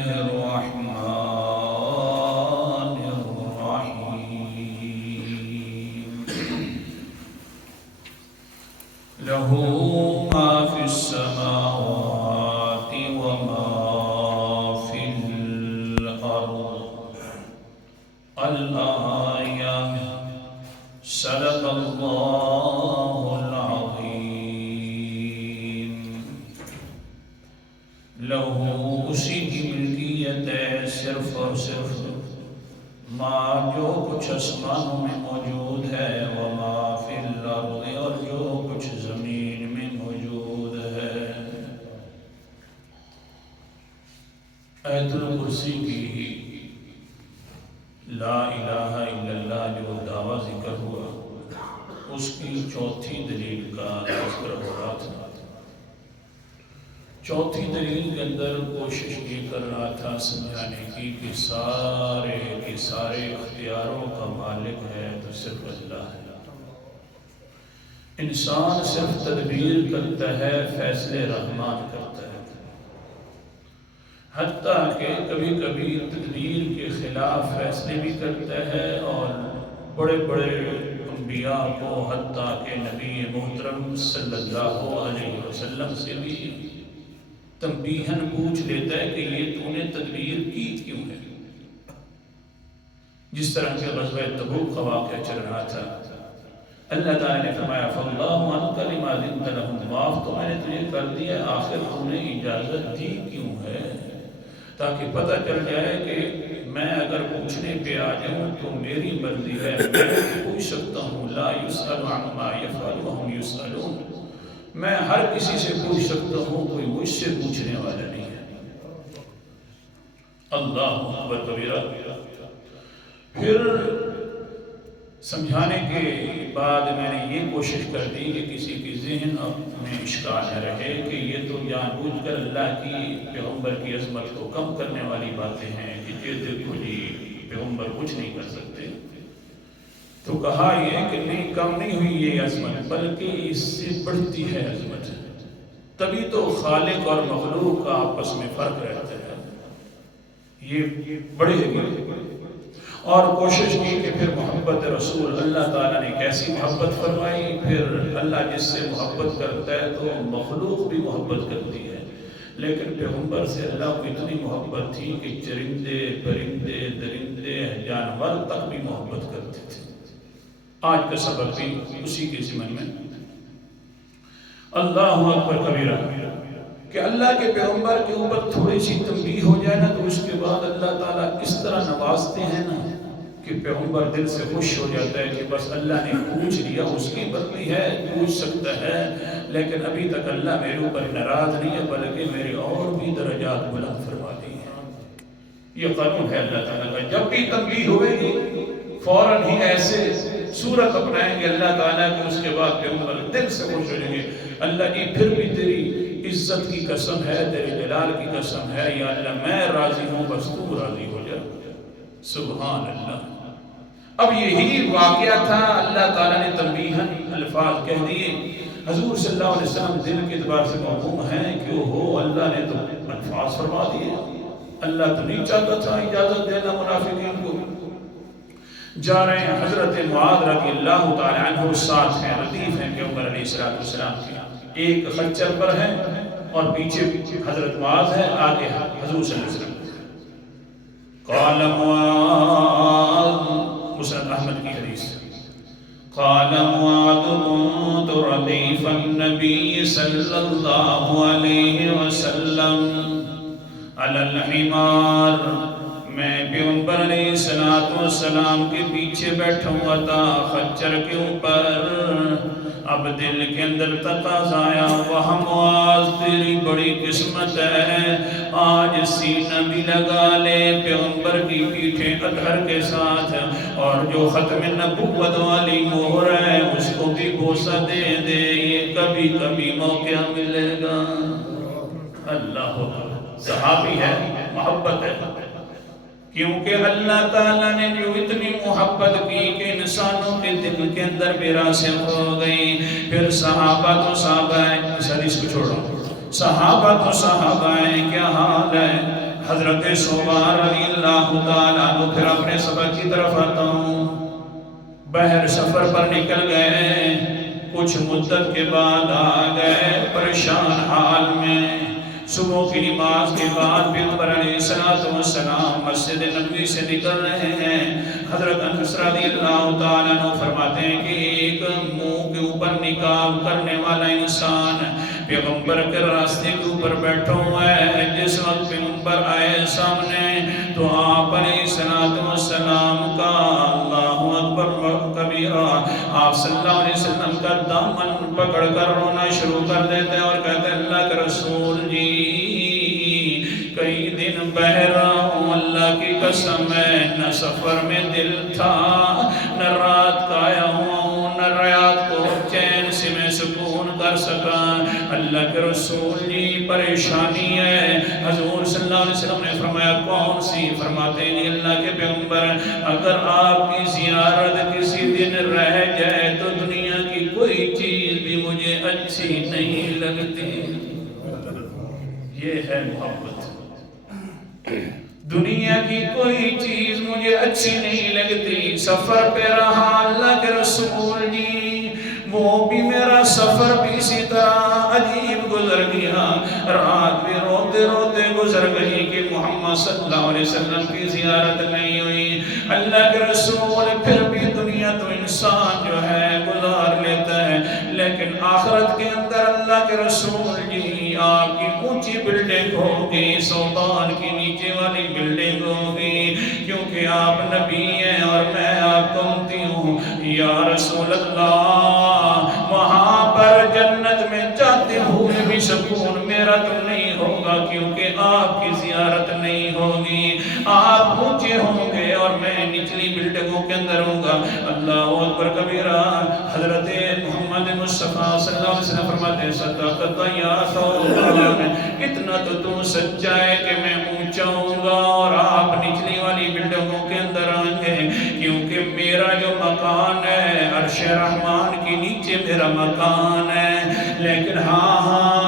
الله الرحمن الرحيم له ما في السماوات وما في الأرض الآية صدق الله العظيم له اسی کی ملکیت ہے صرف اور صرف ما جو کچھ آسمانوں میں موجود ہے وما فی الارض اور جو کچھ زمین میں موجود ہے۔ آیت الکرسی کی لا الہ الا اللہ جو دعویٰ ذکر ہوا اس کی چوتھی دلیل کا تذکرہ ہو رہا تھا۔ چوتھی دلیل کے اندر کوشش یہ کر رہا تھا سمجھانے کی کہ سارے کے سارے اختیاروں کا مالک ہے تو صرف اللہ ہے۔ انسان صرف تدبیر کرتا ہے، فیصلے رحمان کرتا ہے، حتیٰ کہ کبھی کبھی تدبیر کے خلاف فیصلے بھی کرتا ہے اور بڑے بڑے انبیاء کو حتیٰ کہ نبی محترم صلی اللہ علیہ وسلم سے بھی تنبیہاً پوچھ لیتا ہے کہ یہ تو نے تدبیر کی کیوں ہے؟ جس طرح کے غزوہ تبوک کا واقعہ چل رہا تھا، اللہ تعالیٰ نے فرمایا فَاللَّهُ عَنْكَ لِمَا ذِنْتَ لَهُمْ، معاف تو میں نے تجھے کر دیا، آخر تو نے اجازت دی کیوں ہے؟ تاکہ پتہ چل جائے کہ میں اگر پوچھنے پہ آ جاؤں تو میری مرضی ہے، میں پوچھ سکتا ہوں، لا يُسْأَلُ عَمَّا يَفْعَلُ وَهُمْ يُسْأَلُونَ، میں ہر کسی سے پوچھ سکتا ہوں، کوئی مجھ سے پوچھنے والا نہیں ہے۔ اللہ اکبر کبیرہ۔ پھر سمجھانے کے بعد میں نے یہ کوشش کر دی کہ کسی کی ذہن میں اشکال نہ رہے کہ یہ تو جان بوجھ کر اللہ کی پیغمبر کی عظمت کو کم کرنے والی باتیں ہیں کہ یہ دیکھو جی پیغمبر کچھ نہیں کر سکتے۔ تو کہا یہ کہ نہیں، کم نہیں ہوئی یہ عظمت بلکہ اس سے بڑھتی ہے عظمت، تبھی تو خالق اور مخلوق کا آپس میں فرق رہتا ہے، یہ بڑھے گی۔ اور کوشش کی کہ پھر محبت رسول اللہ تعالیٰ نے کیسی محبت فرمائی، پھر اللہ جس سے محبت کرتا ہے تو مخلوق بھی محبت کرتی ہے، لیکن پیغمبر سے اللہ کو اتنی محبت تھی کہ چرندے پرندے درندے جانور تک بھی محبت کرتے تھے۔ آج کا سبق بھی اسی کے ضمن میں۔ اللہ اکبر کبیرہ کہ اللہ کے پیغمبر کے اوپر تھوڑی سی تنبیہ ہو جائے نا تو اس کے بعد اللہ تعالیٰ کس طرح نوازتے ہیں نا کہ پیغمبر دل سے خوش ہو جاتا ہے کہ بس اللہ نے پوچھ لیا، اس کی مرضی ہے، پوچھ سکتا ہے، لیکن ابھی تک اللہ میرے اوپر ناراض نہیں ہے بلکہ میرے اور بھی درجات بلند فرما دی ہیں۔ یہ قانون ہے اللہ تعالیٰ کا، جب بھی تنبیہ ہوئے گی فوراً ہی ایسے صورت اپنائیں گے اللہ تعالیٰ کہ اس کے بعد پیغمبر دل سے خوش ہو جائیں گے، اللہ کی پھر بھی تیری عزت کی قسم ہے، تیرے جلال کی قسم ہے، یا اللہ میں راضی ہوں بس تو راضی ہو جا۔ سبحان اللہ۔ اب یہی واقعہ تھا، اللہ تعالیٰ نے تنبیہاً الفاظ کہہ دیے، حضور صلی اللہ علیہ وسلم دل کے اعتبار سے معلوم ہیں کہ ہو اللہ نے تو الفاظ فرما دیے، اللہ تو نہیں چاہتا تھا اجازت دینا منافقین کو۔ جا رہے ہیں، حضرت معاذ رضی اللہ تعالیٰ عنہ ساتھ ہیں، ردیف ہیں پیغمبر علیہ السلام کی، ایک خچر پر ہے اور پیچھے حضرت معاذ ہے، آگے حضور صلی اللہ علیہ وسلم۔ قال معاذ، مسند احمد کی حدیث، قال معاذ كنت ردیف النبی صلی اللہ علیہ وسلم علی الحمار، میں پیغمبر علیہ السلام کے پیچھے بیٹھا ہوا تھا خچر کے اوپر۔ اب دل کے اندر تقاضا آیا، وہ معاذ تیری بڑی قسمت ہے، آج سینہ بھی لگا لے پیغمبر کی پیٹھیں اطہر کے ساتھ، اور جو ختم نبوت والی مہر ہے اس کو بھی بوسہ دے دے، یہ کبھی کبھی موقع ملے گا۔ اللہ صحابی ہے، محبت ہے، کیونکہ اللہ تعالیٰ نے جو اتنی محبت کی کہ انسانوں کے دل کے اندر بھی راسخ ہو گئی۔ پھر صحابہ تو صحابہ ہیں، اس حدیث کو چھوڑو، صحابہ تو صحابہ ہیں، کیا حال ہے؟ حضرت صوبان رضی اللہ تعالیٰ عنہ پھر اپنے سبق کی طرف آتا ہوں. بحر سفر پر نکل گئے، کچھ مدت کے بعد آ گئے پریشان حال میں. صبح کی نماز کے بعد پیغمبر علیہ السلام مسجد نبوی سے نکل رہے ہیں. حضرت انس رضی اللہ تعالیٰ عنہ فرماتے ہیں کہ ایک منہ کے اوپر نقاب کرنے والا انسان پیغمبر کے راستے کے اوپر بیٹھا ہوا ہے. جس وقت پیغمبر آئے سامنے تو آپ علیہ السلام کا اللہ اکبر کبیرہ آپ صلی اللہ علیہ وسلم کا دامن پکڑ کر رونا شروع کر دیتے ہیں اور کہتے ہیں اللہ کے رسول جی کئی دن بہ رہا ہوں، اللہ کی قسم ہے نہ سفر میں دل تھا نہ رات کا آیا ہوں، نہ رات کو چین سے میں سکون کر سکا. اللہ کے رسول جی پریشانی ہے. حضور صلی اللہ علیہ وسلم نے فرمایا کون سی؟ فرماتے ہیں اللہ کے پیغمبر اگر آپ کی زیارت کسی دن رہ جائے تو دنیا کی کوئی چیز بھی مجھے اچھی نہیں لگتی. یہ ہے محبت. دنیا کی کوئی چیز مجھے اچھی نہیں لگتی. سفر پہ رہا اللہ کے رسول جی، وہ بھی میرا سفر بھی اسی طرح عجیب گزر گیا. رات بھی روتے روتے گزر گئی کہ محمد صلی اللہ علیہ وسلم کی زیارت نہیں ہوئی. اللہ کے رسول پھر بھی دنیا تو انسان جو ہے گزار لیتا ہے، لیکن آخرت کے اندر اللہ کے رسول جی آپ کی اونچی بلڈنگ ہوگی، صوبان کی نیچے والی بلڈنگ ہوگی، کیونکہ آپ نبی ہیں اور میں آپ کو امتی ہوں. یا رسول اللہ وہاں پر جنت میں جاتے ہوئے بھی سکون میرا تو نہیں ہوگا، کیونکہ آپ کی زیارت نہیں ہوگی. آپ اونچے ہوں گے اور میں نچلی بلڈنگوں کے اندر ہوں گا. اللہ اکبر کبیرہ. حضرت محمد مصطفیٰ صلی اللہ علیہ وسلم فرماتے ہیں صدقت یا ثوبان، اتنا تو سچا ہے کہ میں اونچا ہوں گا اور آپ نچلی والی بلڈنگوں کے اندر آئیں گے، کیونکہ میرا جو مکان ہے عرش رحمان کی نیچے میرا مکان ہے. لیکن ہاں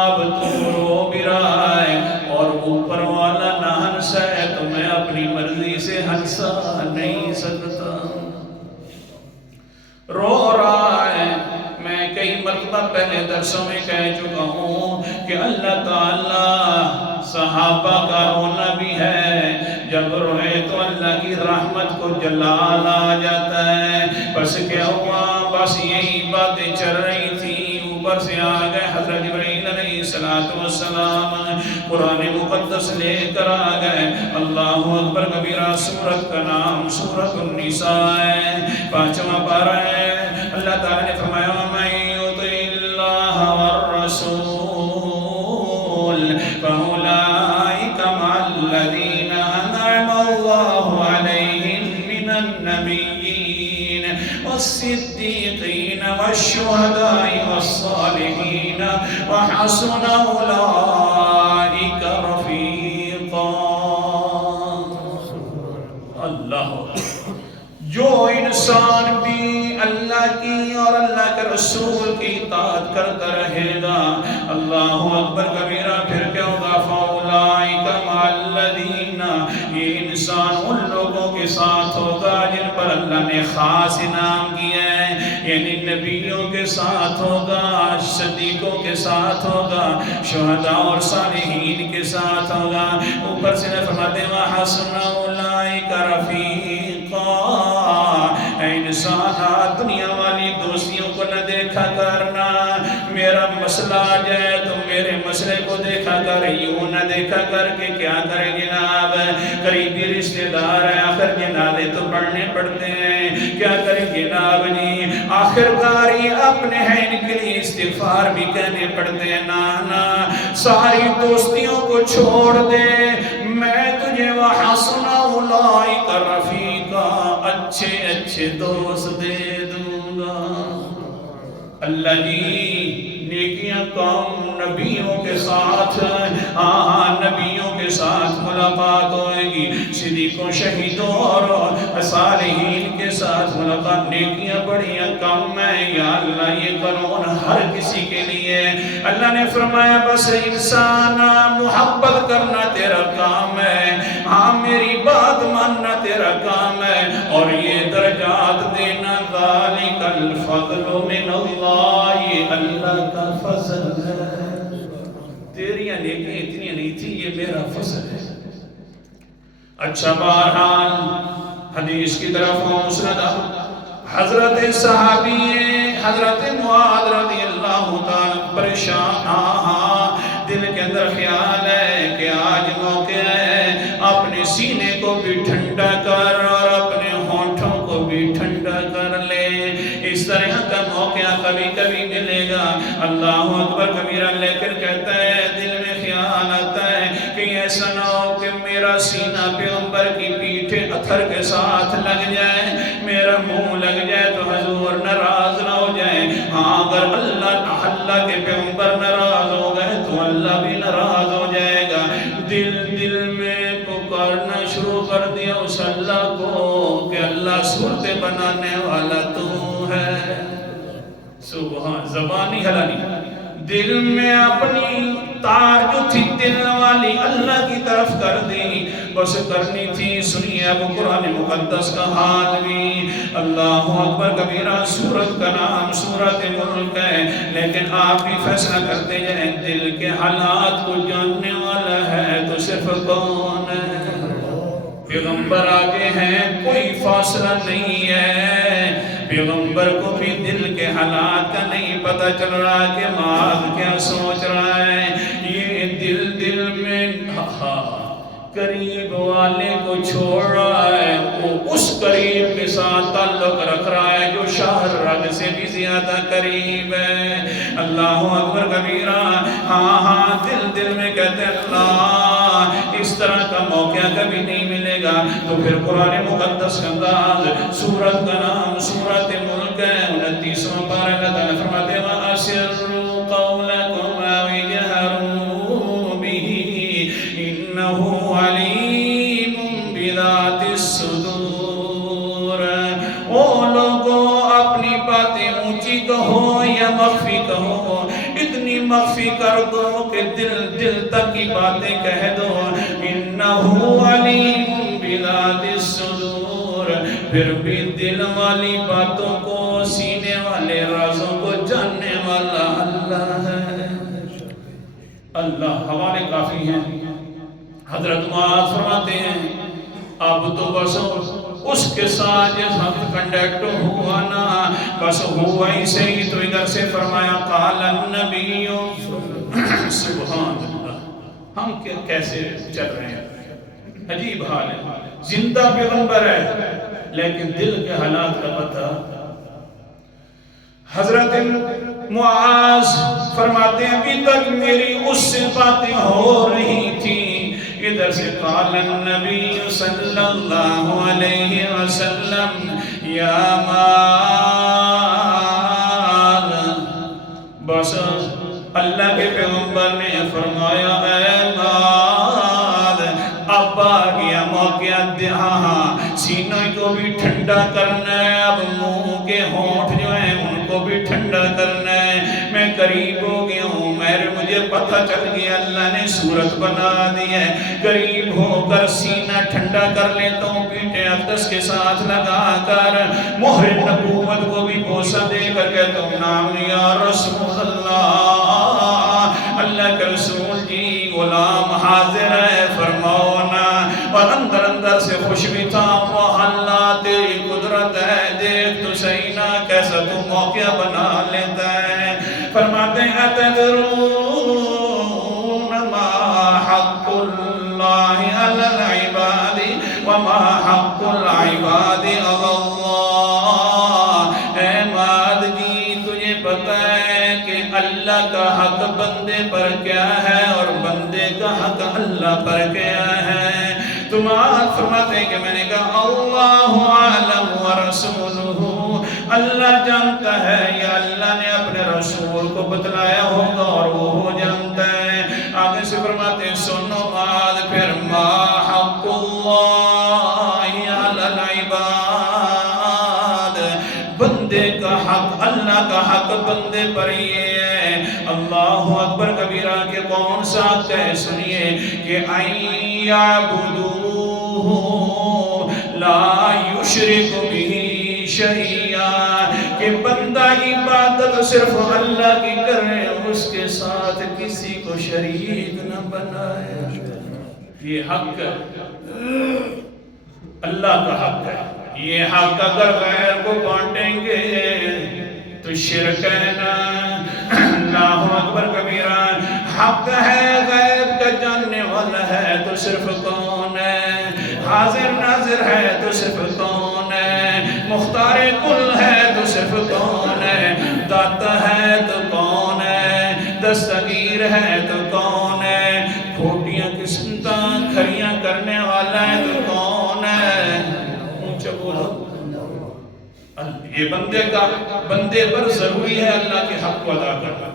اب تو رو بھی رہا ہے اور اوپر والا نہ ہنسا ہے تو میں اپنی مرضی سے ہنسا نہیں سکتا. رو رہا ہے. میں کئی مرتبہ پہلے درسوں میں کہہ چکا ہوں کہ اللہ تعالیٰ صحابہ کا رونا بھی ہے. جب روئے تو اللہ کی رحمت کو جلال آ جاتا ہے. بس کیا ہوا؟ بس یہی باتیں چل رہی تھی، اوپر سے آ گئے حضرت جبرائیل علیہ السلام قرآن مقدس لے کر آ گئے. اللہ اکبر کبیرہ. سورت کا نام سورت النساء ہے، 5واں پارہ ہے. اللہ تعالیٰ نے فرمایا وَمَن يُطِعِ اللَّهَ وَالرَّسُولَ فَأُولَٰئِكَ مَعَ الَّذِينَ أَنْعَمَ اللَّهُ عَلَيْهِم مِّنَ النَّبِيِّينَ وَالصِّدِّيقِينَ وَالشُّهَدَاءِ وَالصَّالِحِينَ وَحَسُنَ أُولَٰئِكَ رَفِيقًا. اللہ جو انسان بھی اللہ کی اور اللہ کے رسول کی اطاعت کرتا رہے گا، اللہ اکبر کبیرہ، پھر کیا ہوگا؟ فَأُولَٰئِكَ مَعَ الَّذِينَ، یہ انسان ان لوگوں کے ساتھ ہوگا جن پر اللہ نے خاص انعام کیا ہے، یعنی نبیوں کے ساتھ ہوگا، صدیقوں کے ساتھ ہوگا، شہداء اور صالحین کے ساتھ ہوگا. اوپر سے فرماتے ہیں وَحَسُنَ أُولَٰئِكَ رَفِيقًا. اے انسان دنیا والی دوستیوں کو نہ دیکھا کرنا. میرا مسئلہ آ جائے تو میرے مسئلے کو دیکھا کر، یوں نہ دیکھا کر کہ کیا کریں جناب، قریبی رشتہ دار ہیں، آخر جنازے تو پڑھنے پڑتے ہیں، کیا کریں جناب جی، آخر کار یہ اپنے ہیں، ان کے لیے استغفار بھی کہنے پڑتے ہیں. نانا ساری دوستیوں کو چھوڑ دے، میں تجھے وَحَسُنَ أُولَٰئِكَ رَفِيقًا، اچھے اچھے دوست دے دوں گا. اللہ جی نیکیاں قوم نبیوں کے ساتھ، نبیوں کے ساتھ ملاقات ہوئے گی، صدیقوں شہیدوں اور صالحین کے ساتھ ملاقات. نیکیاں بڑیاں کم ہیں یا اللہ یہ قانون ہر کسی کے لیے. اللہ نے فرمایا بس انسان محبت کرنا تیرا کام ہے، اللہ کا فضل ہے، تیری نیکیاں اتنی نہیں تھی، یہ میرا فضل ہے۔ اچھا بہرحال حدیث کی طرف مسند حضرت صحابی حضرت معاذ رضی اللہ تعالیٰ پریشان، دل کے اندر خیال ہے کہ آج موقع ہے اپنے سینے کو بھی ٹھنڈا کر اور اپنے ہونٹوں کو بھی ٹھنڈا کر لے۔ اس طرح کا موقع کبھی کبھی ملے گا، اللہ اکبر کبیرہ، لیکن کہتا ہے دل میں خیال آتا ہے کہ ایسا نہ ہو کہ میرا سینہ پیغمبر کی پیٹھ اتھر کے ساتھ لگ جائے، میرا منہ لگ جائے تو حضور ناراض نہ ہو جائے۔ ہاں اگر اللہ کے پیغمبر ناراض ہو گئے تو اللہ بھی ناراض ہو جائے گا۔ دل میں پکارنا شروع کر دیا اس اللہ کو کہ اللہ صورتیں بنانے والا تو ہے۔ سبحان، زبانی ہلانی، دل میں اپنی تار جو تھی دل والی اللہ کی طرف کر دی، بس کرنی تھی۔ سنیے اب قرآن مقدس کا حال بھی، اللہ اکبر کبیرہ، سورت کا نام سورت ملک ہے، لیکن آپ بھی فیصلہ کرتے ہیں دل کے حالات کو جاننے والا ہے تو صرف کون ہے؟ پیغمبر آگے ہیں، کوئی فاصلہ نہیں ہے، پیغمبر کو بھی دل کے حالات کا نہیں پتہ چل رہا کہ معاذ کیا سوچ رہا ہے۔ یہ دل میں قریب والے کو چھوڑ رہا ہے، وہ اس قریب کے ساتھ تعلق رکھ رہا ہے جو شہر رگ سے بھی زیادہ قریب ہے۔ اللہ اکبر کبیرہ، ہاں دل میں کہتے ہیں اللہ اس طرح کا موقع کبھی نہیں ملے گا۔ تو پھر قرآن مقدس کا انداز، سورت کا نام سورت ملک ہے، 29واں پارہ، اللہ تعالیٰ فرماتے ہیں وَأَسِرُّوا قَوْلَكُمْ أَوْ اجْهَرُوا بِهِ إِنَّهُ عَلِيمٌ بِذَاتِ الصُّدُورِ۔ او لوگوں، اپنی باتیں اونچی کہو یا مخفی کہو، اتنی مخفی کر دو کہ دل تک کی باتیں کہہ دو۔ انہو علیم بذات الصدور، پھر بھی دل والی باتوں کو، سینے والے رازوں کو جاننے والا اللہ ہے۔ اللہ حوالے کافی ہیں۔ حضرت معاذ فرماتے ہیں اب تو بس اس کے ساتھ جس وقت کنڈکٹ ہوا نا، بس ہوا ہی صحیح، تو ادھر سے فرمایا قال النبی، سبحان اللہ، ہم کیسے چل رہے ہیں، عجیب حال ہے، زندہ پیغمبر ہے لیکن دل کے حالات کا پتہ۔ حضرت معاذ فرماتے ہیں ابھی تک میری اس سے باتیں ہو رہی تھی، ادھر سے قال النبی صلی اللہ علیہ وسلم یا معاذ، بس اللہ کے پیغمبر نے فرمایا اے معاذ، اب آ گیا موقع، ہاں سینوں کو بھی ٹھنڈا کرنا ہے، اب منہ کے ہونٹ جو ہیں ان کو بھی ٹھنڈا کرنا ہے، میں قریب ہو گیا ہوں، مجھے پتہ چل گیا اللہ نے صورت بنا دی ہے، قریب ہو کر سینہ ٹھنڈا کر لیتا ہوں، پیٹھ اقدس کے ساتھ لگا کر مہر نبوت کو بھی بوسہ دے کر کہتا ہوں نام یا رسول اللہ، اللہ کے رسول جی غلام حاضر ہے فرماؤ نا، اور اندر سے خوش بھی تھا، وہ اللہ تیری قدرت ہے، دیکھ تو صحیح نا کیسا تو موقع بنا لیتا ہے۔ فرماتے ہیں اتدرون ما حق اللہ علی العباد وما حق العباد علی اللہ، اے ماد جی تجھے پتہ ہے کہ اللہ کا حق بندے پر کیا ہے اور بندے کا حق اللہ پر کیا ہے؟ تم آج فرماتے ہیں کہ میں نے کہا اللہ عالم ورسولہ، اللہ جانتا ہے یا اللہ نے اپنے رسول کو بتلایا ہوگا اور وہ جانتا ہے۔ آگے سے فرماتے ہیں سنو بعد پھر ما حق اللہ علی العباد، بندے کا حق، اللہ کا حق بندے پر یہ ہے، اللہ اکبر کبیرہ، کہ کون سا ہے سنیے، کہ این یعبدوہ لا یشرک بہ شیئا کہ بندہ عبادت صرف اللہ کی کرے اس کے ساتھ کسی کو شریک نہ بنائے یہ حق ہے اللہ کا حق ہے یہ حق اگر غیر کو بانٹیں گے تو شرک ہے نا اللہ اکبر کبیرہ حق ہے غیب کا جاننے والا ہے تو صرف کون ہے حاضر ناظر ہے تو صرف کون ہے مختار کل ہے تو صرف کون ہے داتا ہے تو کون ہے دستگیر ہے تو کون ہے کھوٹیاں قسمتاں کھریاں کرنے والا ہے تو کون ہے اونچا بولو یہ بندے پر ضروری ہے اللہ کے حق کو ادا کرنا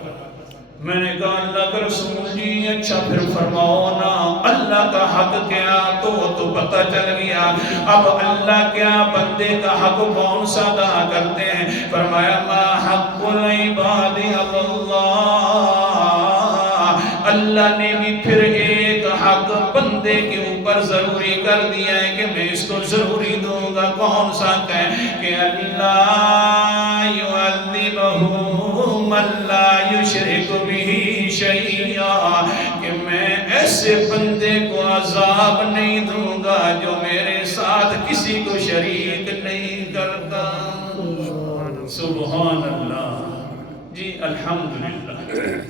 میں نے کہا اللہ کا رسول جی اچھا پھر فرماؤ نا اللہ کا حق کیا تو پتہ چل گیا اب اللہ کیا بندے کا حق کون سا ادا کرتے ہیں فرمایا ما حق العباد اللہ اللہ نے بھی پھر ایک حق بندے کے اوپر ضروری کر دیا ہے کہ میں اس کو ضروری دوں گا کون سا کہ اللہ یعذبہ من لا یشرک بہ شیئا کہ میں ایسے بندے کو عذاب نہیں دوں گا جو میرے ساتھ کسی کو شریک نہیں کرتا سبحان اللہ جی الحمدللہ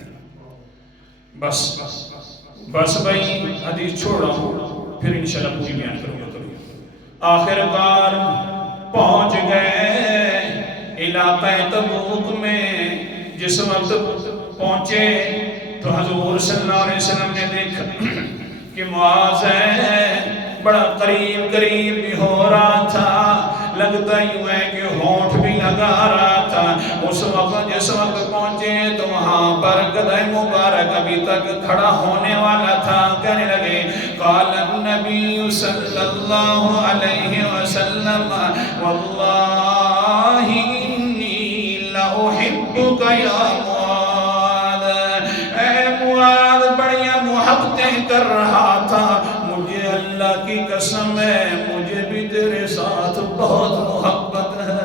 بس بھائی حدیث چھوڑ رہا ہوں پھر انشاءاللہ پوری بیان کروں گا آخر کار پہنچ گئے علاقہ تبوک میں جس وقت پہنچے تو حضور صلی اللہ علیہ وسلم نے دیکھا کہ معاذ ہے بڑا قریب بھی ہو رہا تھا لگتا یوں ہے کہ ہونٹ بھی لگا رہا تھا اس وقت جس وقت پہنچے تو وہاں پر گدھے مبارک ابھی تک کھڑا ہونے والا تھا کہنے لگے قال النبی صلی اللہ علیہ وسلم واللہ انی لأحبک یا معاذ اے معاذ بڑیاں محبتیں کر رہا تھا مجھے اللہ کی قسم ہے مجھے بھی تیرے ساتھ بہت محبت ہے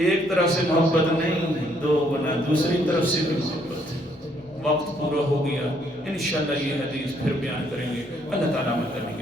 ایک طرف سے محبت نہیں دو گنا دوسری طرف سے بھی محبت ہے وقت پورا ہو گیا انشاءاللہ یہ حدیث پھر بیان کریں گے اللہ تعالیٰ عمل کرنے